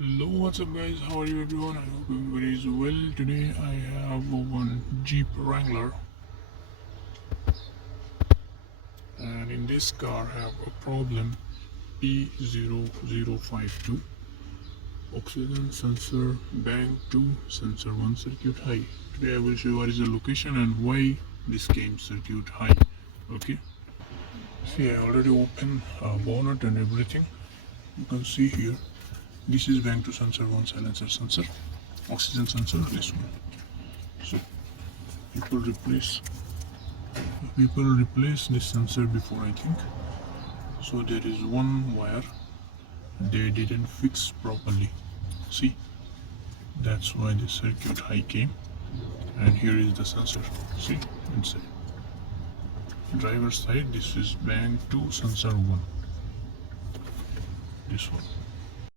Hello, what's up guys, how are you everyone? I hope everybody is well. Today I have one Jeep Wrangler, and in this car I have a problem. P0052 oxygen sensor bank 2 sensor 1 circuit high. Today I will show you what is the location and why this came circuit high. Okay, see, I already opened bonnet and everything. You can see here, this is bank 2 sensor 1 silencer sensor, oxygen sensor, this one. So people replace this sensor before, I think. So there is one wire they didn't fix properly. See, that's why the circuit high came. And here is the sensor. See, inside driver's side, this is bank 2 sensor 1, this one.